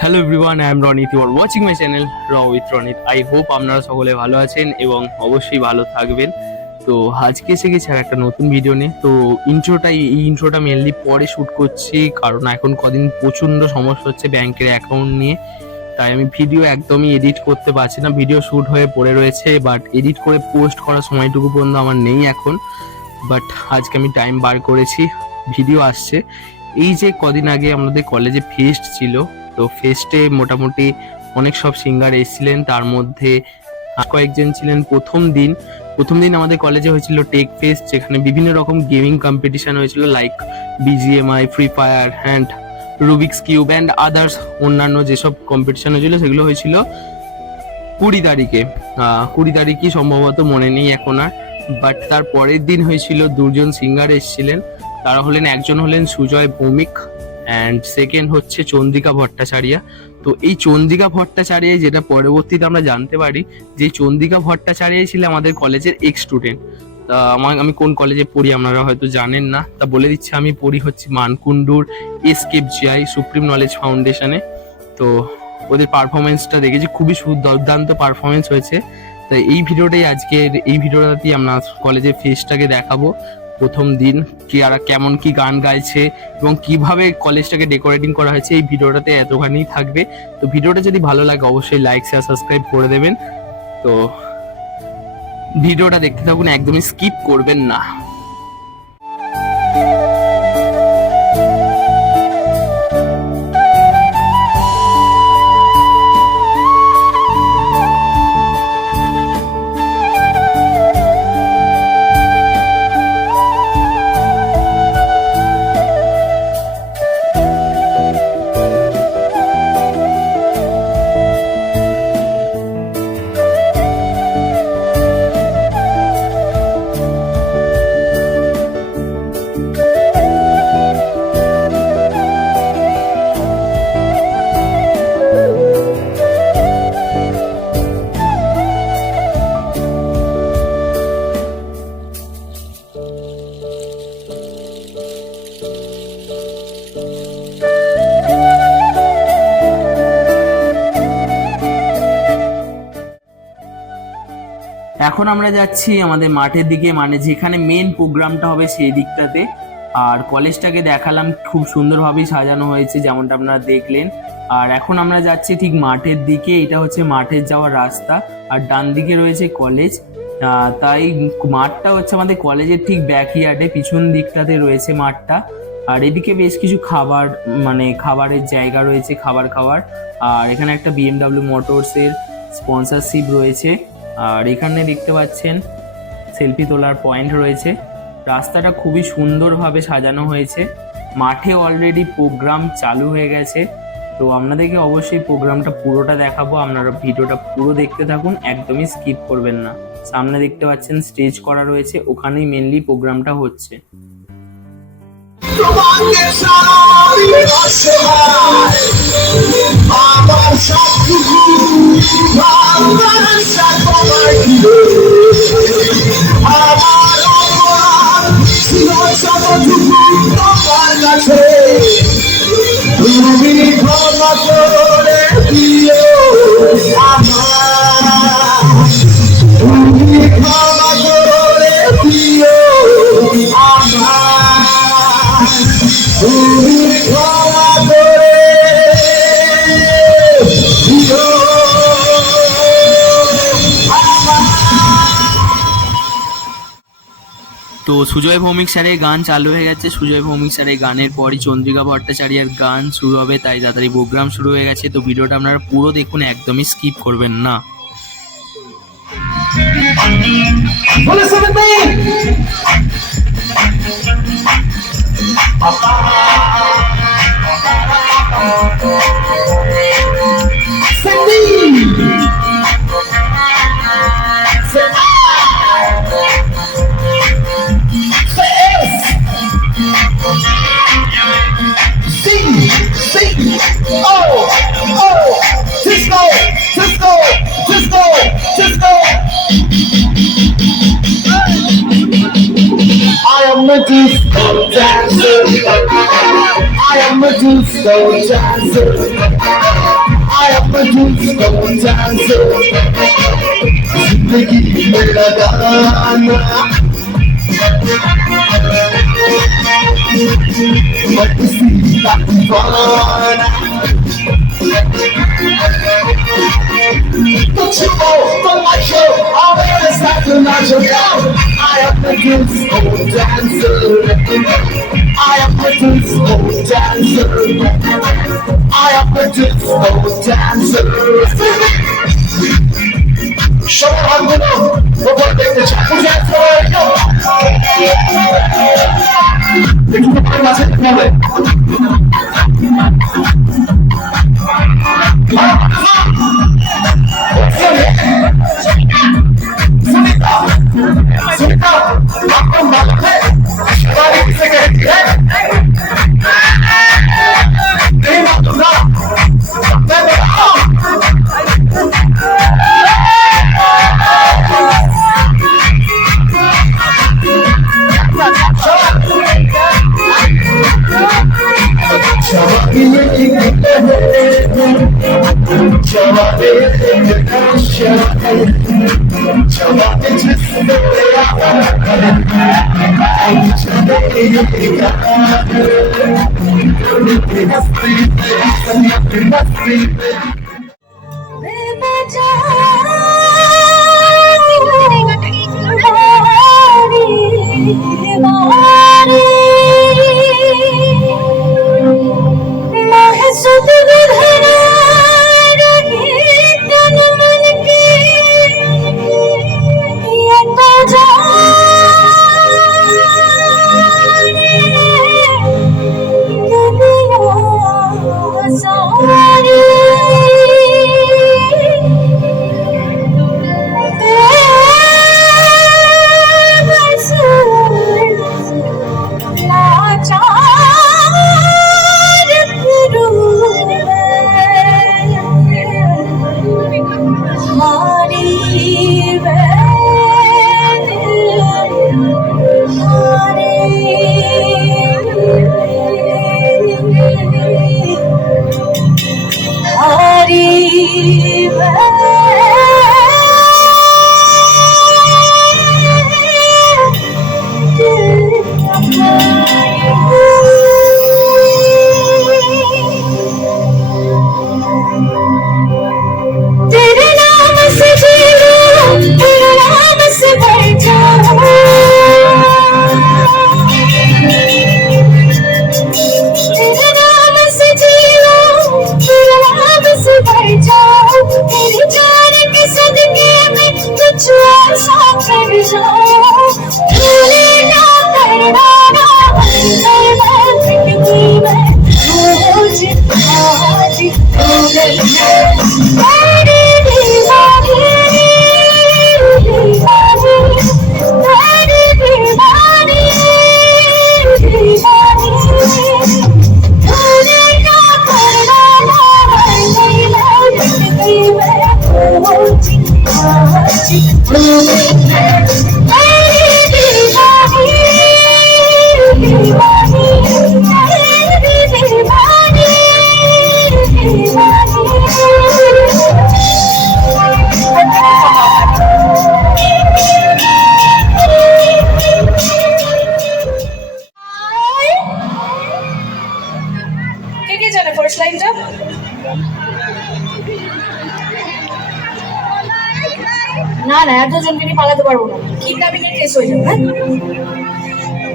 Hello everyone I am Ronit you are watching my channel র with Ronit I hope আপনারা সকলে ভালো আছেন এবং অবশ্যই ভালো থাকবেন। তো আজকে এসে গেছে আর একটা নতুন ভিডিও নিয়ে। তো ইন্ট্রোটা এই ইন্ট্রোটা মেনলি পরে শ্যুট করছি, কারণ এখন কদিন প্রচণ্ড সমস্যা হচ্ছে ব্যাংকের অ্যাকাউন্ট নিয়ে। তাই আমি ভিডিও একদমই এডিট করতে পারছি না। ভিডিও শ্যুট হয়ে পড়ে রয়েছে বাট এডিট করে পোস্ট করার সময়টুকু পর্যন্ত আমার নেই এখন। বাট আজকে আমি টাইম বার করেছি ভিডিও আসছে। এই যে কদিন আগে আমাদের কলেজে ফেস্ট ছিল তো ফেস্টে মোটামুটি অনেক সব সিঙ্গার এসেছিলেন। তার মধ্যে কয়েকজন ছিলেন প্রথম দিন। প্রথম দিন আমাদের কলেজে হয়েছিল টেক ফেস্ট যেখানে বিভিন্ন রকম গেমিং কম্পিটিশান হয়েছিল like BGMI free fire and Rubik's cube and others অন্যান্য যেসব কম্পিটিশান হয়েছিল, সেগুলো হয়েছিল কুড়ি তারিখে। কুড়ি তারিখই সম্ভবত মনে নেই এখন আর বাট তার পরের দিন হয়েছিল দুজন সিঙ্গার এসেছিলেন। তারা হলেন, একজন হলেন সুজয় ভৌমিক অ্যান্ড সেকেন্ড হচ্ছে চন্দ্রিকা ভট্টাচার্য। তো এই চন্দ্রিকা ভট্টাচার্য যেটা পরবর্তীতে আমরা জানতে পারি, যে চন্দ্রিকা ভট্টাচার্য ছিল আমাদের কলেজের এক্স স্টুডেন্ট তা আমার, আমি কোন কলেজে পড়ি আপনারা হয়তো জানেন না। তা বলে দিচ্ছি, আমি পড়ি হচ্ছে মানকুণ্ডুর এসকেপ জিআই সুপ্রিম নলেজ ফাউন্ডেশনে তো ওদের পারফরমেন্সটা দেখেছি, খুবই দুর্দান্ত পারফরমেন্স হয়েছে। তাই এই ভিডিওটাই আজকের, এই ভিডিওটাতেই আমরা কলেজের ফেসটাকে দেখাবো। প্রথম দিন কি আর কেমন কি গান গাইছে এবং কীভাবে কলেজটাকে ডেকোরেটিং করা হয়েছে, এই ভিডিওটাতে এতখানি থাকবে। তো ভিডিওটা যদি ভালো লাগে, অবশ্যই লাইক শেয়ার সাবস্ক্রাইব করে দেবেন। তো ভিডিওটা দেখতে থাকুন, একদমই স্কিপ করবেন না। এখন আমরা যাচ্ছি আমাদের মাঠের দিকে মানে যেখানে মেন প্রোগ্রামটা হবে সেই দিকটাতে। আর কলেজটাকে দেখালাম, খুব সুন্দরভাবেই সাজানো হয়েছে যেমনটা আপনারা দেখলেন। আর এখন আমরা যাচ্ছি ঠিক মাঠের দিকে, এটা হচ্ছে মাঠের যাওয়ার রাস্তা। আর ডান দিকে রয়েছে কলেজ। তাই মাঠটা হচ্ছে আমাদের কলেজের ঠিক ব্যাকইয়ার্ডে পিছন দিকটাতে রয়েছে মাঠটা। আর এদিকে বেশ কিছু খাবার মানে খাবারের জায়গা রয়েছে, খাবার খাওয়ার। আর এখানে একটা বিএমডাব্লিউ মোটরসের স্পন্সরশিপ রয়েছে। আর এখানে দেখতে পাচ্ছেন সেলফি তোলার পয়েন্ট রয়েছে। রাস্তাটা খুবই সুন্দরভাবে সাজানো হয়েছে। মাঠে অলরেডি প্রোগ্রাম চালু হয়ে গেছে। তো আপনাদেরকে অবশ্যই প্রোগ্রামটা পুরোটা দেখাবো। আপনারা ভিডিওটা পুরো দেখতে থাকুন, একদমই স্কিপ করবেন না। সামনে দেখতে পাচ্ছেন স্টেজ করা রয়েছে, ওখানেই মেনলি প্রোগ্রামটা হচ্ছে। তোমাকে সারি অসহায় আমার সবটুকু ভালোবাসা তোমার ঘিরে। আমার অপরাধ ছিল যতটুকু তোমার সুজয় ভৌমিক স্যারের গান চালু হয়ে গেছে। সুজয় ভৌমিক স্যারের গানের পরই চন্দ্রিকা ভট্টাচার্যের গান শুরু হবে, তাই তাড়াতাড়ি প্রোগ্রাম শুরু হয়ে গেছে। তো ভিডিওটা আপনারা পুরো দেখুন, একদমই স্কিপ করবেন না। a juice, no dancer. I am a juice, no dancer. I am a juice, no dancer. the mera gana. Mati si tak divana. Don't you know for my show? Always have to match your show. I am the disco dancer. I am the disco dancer. I am the disco dancer. ты, ты, ты, ты, ты, ты, ты, ты, ты,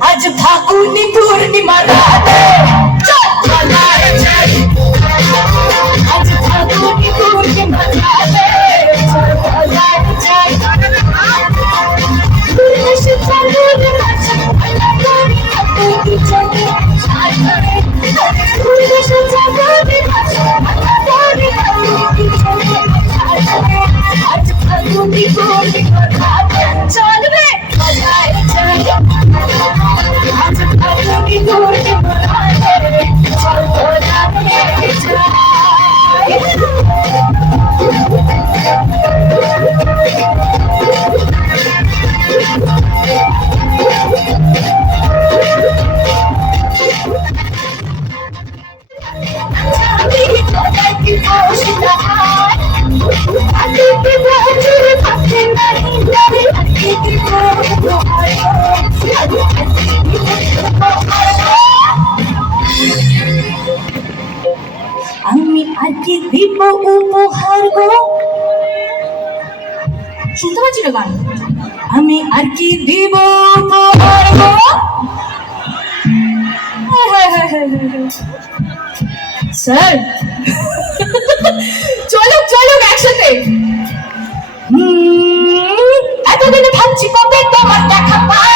आज फाकून पूर्णिमा দিব উপহার গো। শুনতে পাচ্ছি গান? আমি আর কি দিব উপহার গো? হায় হায় হায়। স্যার, চলো চলো একসাথে। এতদিনে ভাবছি কবে তোমার দেখা পাই।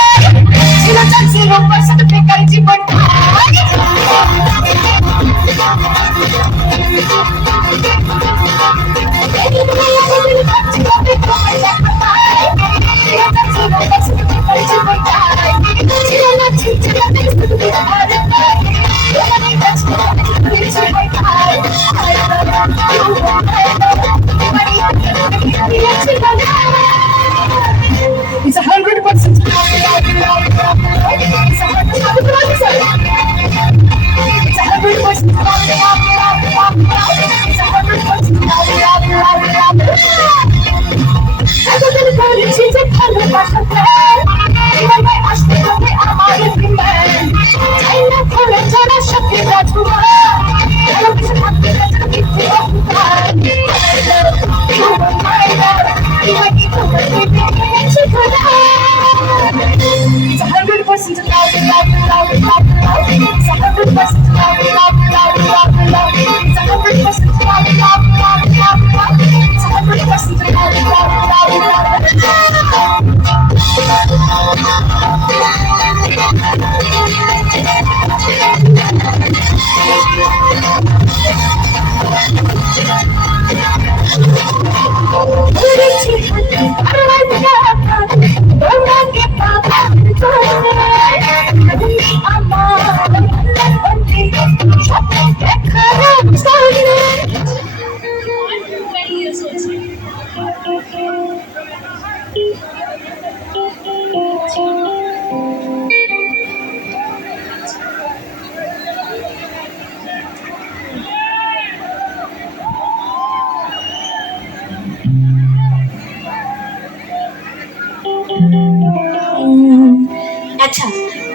Thank a hundred percent a hundred percent a hundred percent a hundred percent you.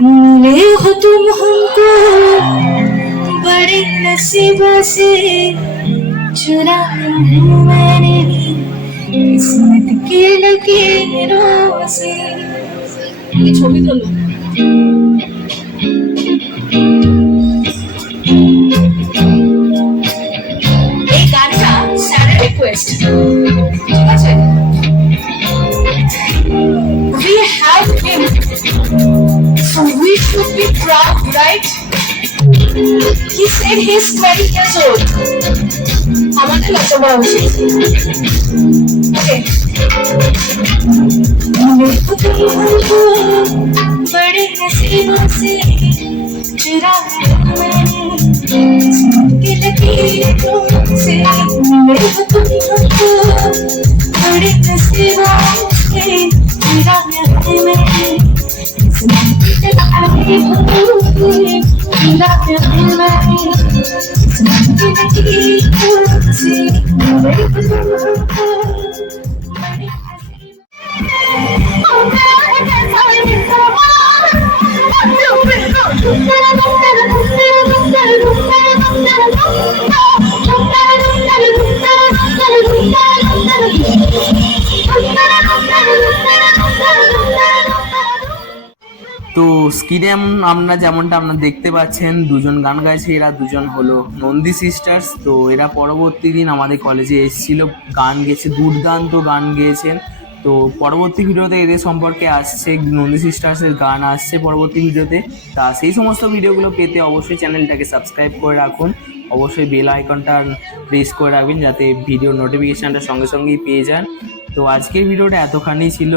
मिले हो तुम हमको बड़े नसीबों से चुराया है मैंने किस्मत की लकीरों से ये ছবি তোলো when he's 20 years old. I How much is it? Okay. बड़े नसीबों से चुरा मैंने लकीरों And I feel moving, nothing in my hands. Something I need to see. Make the world স্ক্রিনে আমরা যেমনটা আপনারা দেখতে পাচ্ছেন, দুজন গান গাইছে এরা, দুজন হলো নন্দী সিস্টার্স তো এরা পরবর্তী দিন আমাদের কলেজে এসেছিল, গান গেয়েছে, দুর্দান্ত গান গেয়েছেন। তো পরবর্তী ভিডিওতে এদের সম্পর্কে আসছে, নন্দী সিস্টার্সের গান আসছে পরবর্তী ভিডিওতে। তা সেই সমস্ত ভিডিওগুলো পেতে অবশ্যই চ্যানেলটাকে সাবস্ক্রাইব করে রাখুন। অবশ্যই বেল আইকনটা প্রেস করে রাখবেন, যাতে ভিডিও নোটিফিকেশানটা সঙ্গে সঙ্গেই পেয়ে যান। তো আজকের ভিডিওটা এতখানি ছিল।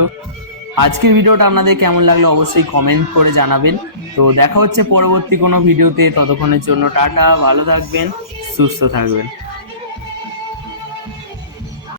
আজকের ভিডিওটা আপনাদের কেমন লাগল অবশ্যই কমেন্ট করে জানাবেন। তো দেখা হচ্ছে পরবর্তী কোনো ভিডিওতে, ততক্ষণের জন্য টাটা, ভালো থাকবেন, সুস্থ থাকবেন।